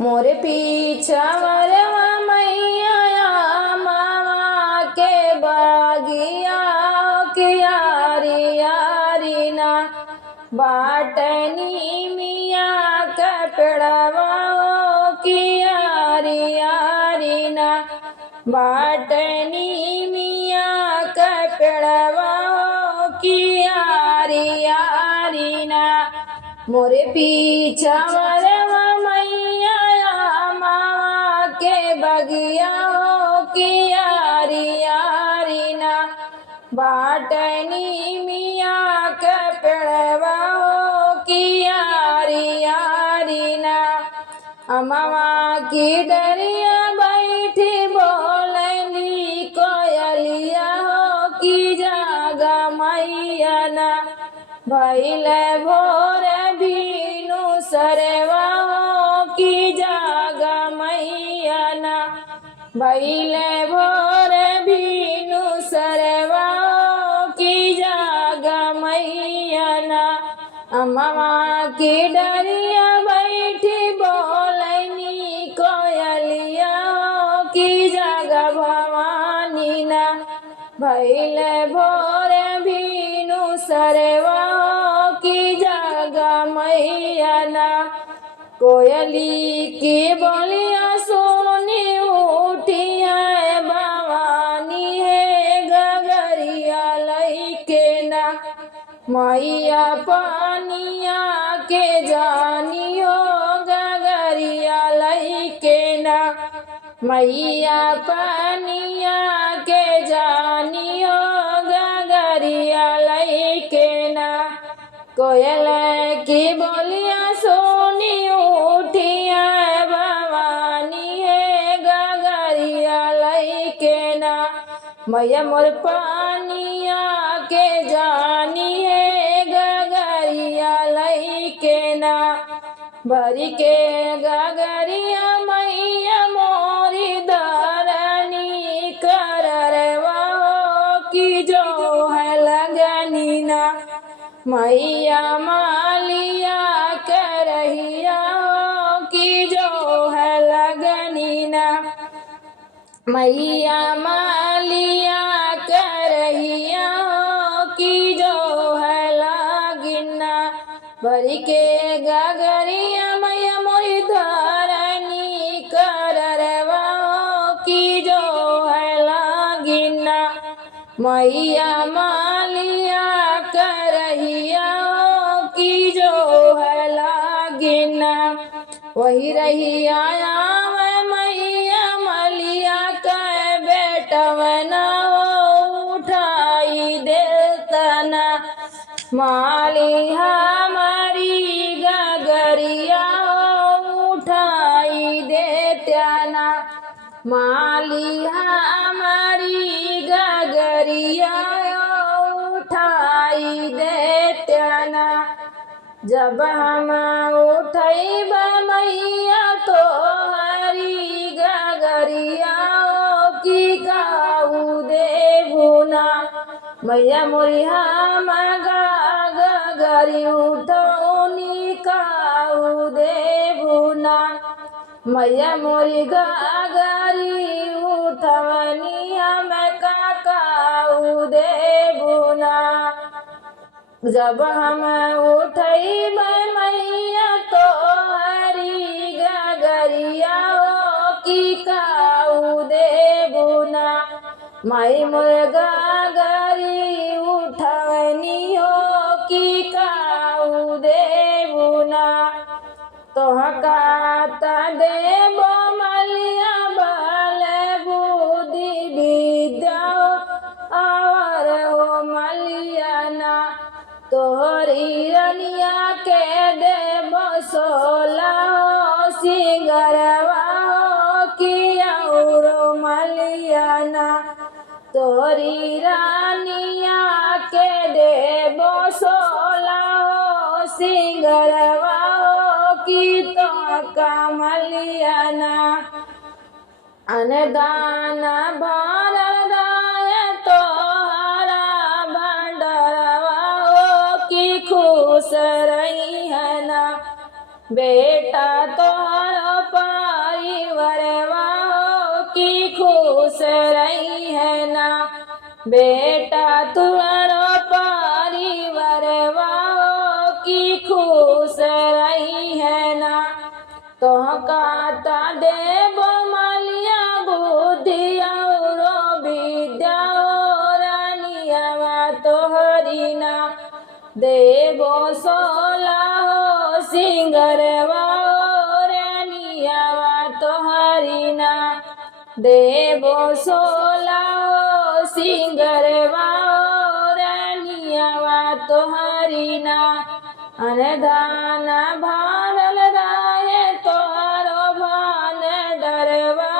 मोरे पीछा वरवा मैया मामा के बगिया कियारी यारी ना बाटनी मिया के पेड़वा कियारी यारी ना बाटनी मिया के पेड़वा कियारी यारी ना मोरे पीछा वरवा मैया मामा के बगिया कियारी यारी ना बाटनी मिया के पेड़वा कियारी यारी ना अमवा की डरिया बैठी बोलली कोयलिया हो की जागा मैया ना भैले भोर बीनु सरवा हो की जागा मैया ना भैले भोर बीनु सरवा हो की जागा मैया ना अमवा की डरिया बैठी बोलनी कोयलिया हो की जागा भवानी ना भैले भोर बीनु सरवा हो की जागा मैया ना कोयली की बोलिया सोनी उठिया भवानी है गगरिया लईके ना मैया पानिया के जानियो गगरिया लईके ना मैया पानिया के जानियो गगरिया लईके ना कोयल की बोलिया सोनी उठिया भवानी है गगरिया लईके ना मैया मोर पानिया के जानी है गगरिया लईके ना भरी के गगरिया मैया मोरी धरनी कररवा की जो है लगनी ना मैया मालिया करहिया की जो है लगनी ना मैया मालिया करहिया की जो है लागिना भरी के गगरिया मैया मोरी धरनी कररवा की जो है लागिना मैया मालिया करहिया की जो है लागिना वही रही आया मैया मलिया के बेटवना उठाई देतना माली हमारी गगरिया उठाई देतना माली हमारी गगरिया उठाई देतना जब हम उठैब मैया तो हरी गगरिया की काऊ देबुना मैया मोरी हम गगरी उठौनी काऊ देबुना मैया मोरी गगरी उठवनी हम काऊ देबुना जब हम उठैब मैया तो हरी गगरिया की काऊ देबुना माई मोर गगरी उठवनी हो की काऊ देबुना तोहका देबो मलिया बल बुद्धि विद्या और हो मलिया ना तोहरी रनिया के देबो सोला सिंगरवा की और मलिया ना तोहरी रानिया के देबो सोला सिंगरवा की तो कमलिया ना अनदान भारदाय तोहरा भंडरवा की खुश रही है ना बेटा तोहर रही है ना। बेटा तुअरो परिवारवा की खुश रही है ना। तोहका देव मालिया बुद्धि औरो विद्या रानियावा तोहरी ना। देवो सोलह सिंगरवा रानियावा तोहरी ना। देवो सोलह सिंगरवा रानियावा तोहरी ना। अनदान भारल राहे तोहरो भान डरवा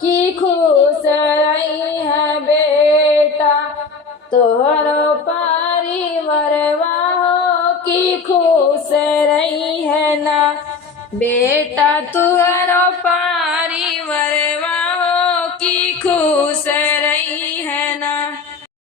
की खुश रही है बेटा। तोहरो परिवारवा की खुश रही है ना। बेटा तुहरो